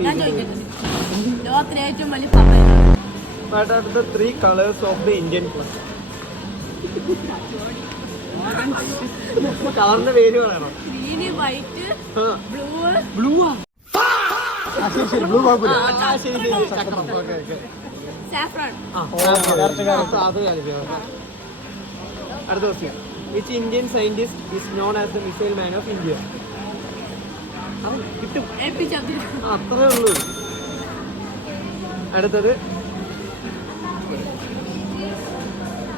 ഞാൻ ചോദിക്കട്ടെ, ലോകത്തിലെ ഏറ്റവും വലിയ ഫ്ലവർ ഏതാണ്? What are the three colors of the Indian flag? കളറിന്റെ പേര് പറയണം. Green, white, blue. ബ്ലൂ ആ? ബ്ലൂ കുഴപ്പമില്ല. ചക്രം. Okay okay. സാഫ്രോൺ. അത് അടുത്ത question. Which Indian scientist is known as the missile man of India? കിട്ടും, APJ അബ്ദുൽ കലാം. അത്രേ ഉള്ളൂ. അടുത്തത്.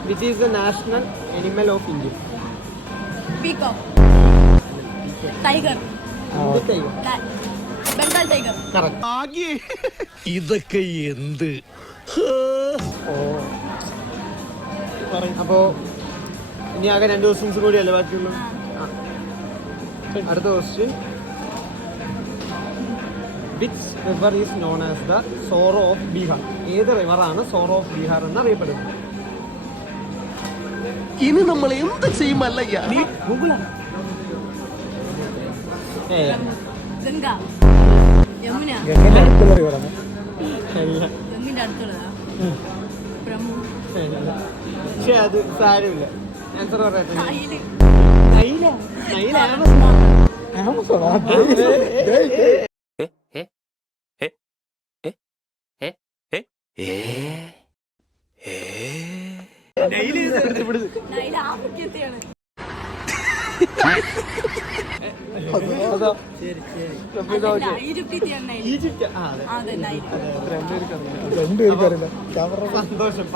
Which is the national animal of India? Peacock. Tiger. Bengal tiger. ഇതൊക്കെ എന്ത്? അപ്പോ ഇനി ആകെ 2 ക്വസ്റ്റ്യൻസ് കൂടിയല്ലേ ബാക്കിയുള്ളൂ. അടുത്ത question. Which river is known as the sorrow of Bihar? ഏത് റിവറാണ് സോറോ ഓഫ് ബീഹാർ എന്ന് അറിയപ്പെടുന്നത്? ഇനി നമ്മൾ എന്ത് ചെയ്യുമല്ലയ്യ? ഗംഗ, യമുന. ഗംഗിന്റെ അടുത്തുള്ളതാ ബ്രഹ്മ. പക്ഷെ അത് സാരമില്ല. ആൻസർ പറയട്ടെ. Nile. Nile? Nile Amazon. Nile ആഫ്രിക്കത്തെയാണ്. ഈജിപ്തിയാണ് നൈല്. ഈജിപ്റ്റ്. അതെ, നൈല്. സന്തോഷം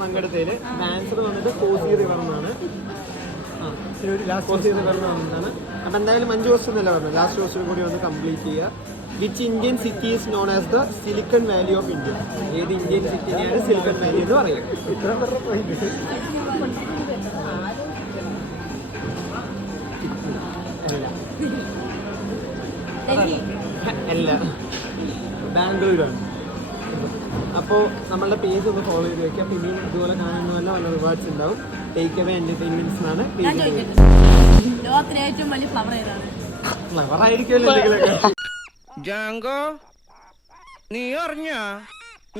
പങ്കെടുത്തതില്. ആൻസർ വന്നിട്ട് കോസി റിവർ എന്നാണ്. കോസി റിവർ എന്നാണ്. അപ്പൊ എന്തായാലും 5 ക്വസ്റ്റ്യൻ അല്ല പറഞ്ഞത്. ലാസ്റ്റ് ക്വസ്റ്റ്യൻ കൂടി ഒന്ന് കംപ്ലീറ്റ് ചെയ്യുക. Which Indian city is known as the silicon valley of India? ഏത് ഇന്ത്യൻ സിറ്റിനെയാണ് സിലിക്കൺ വാലി എന്ന് പറയുക? ഡൽഹി. അല്ല, ബാംഗ്ലൂരാണ്. അപ്പോൾ നമ്മളുടെ പേജ് ഒന്ന് ഫോളോ ചെയ്ത് വെക്കുക. പിന്നെ ഇതുപോലെ കാണുന്നതല്ല വല്ല റിവാർഡ്സ് ഉണ്ടാവും. ടേക്ക് അവേ എന്റർടൈൻമെന്റ്സ് എന്നാണ് ഞാൻ പേജ്. ചോദിക്കട്ടെ, ലോകത്തിലെ ഏറ്റവും വലിയ ഫ്ലവർ ഏതാണ്? ഫ്ലവർ ആയിരിക്കുമല്ലോ എന്തെങ്കിലുമൊക്കെ. ജാങ്കോ, നീ അറിഞ്ഞ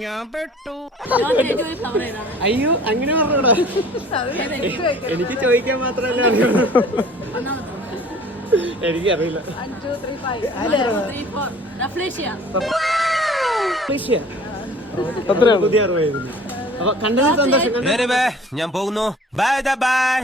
ഞാൻ പെട്ടു. ലോകത്തിലെ ഏറ്റവും വലിയ ഫ്ലവർ ഏതാണ്? അയ്യോ, അങ്ങനെ പറഞ്ഞൂടാ. ഏതായിരിക്കും? എനിക്ക് ചോദിക്കാൻ മാത്രമല്ല അറിയുള്ളൂ. ഒന്നാമത്തെ. എനിക്കറിയില്ല. 1 2 3 5 1 2 3 4 റഫ്ലേഷ്യ. പുതിയ അറിവായിരുന്നു. അപ്പൊ കണ്ടതിൽ സന്തോഷം. ഞാൻ പോകുന്നു. Bye bye.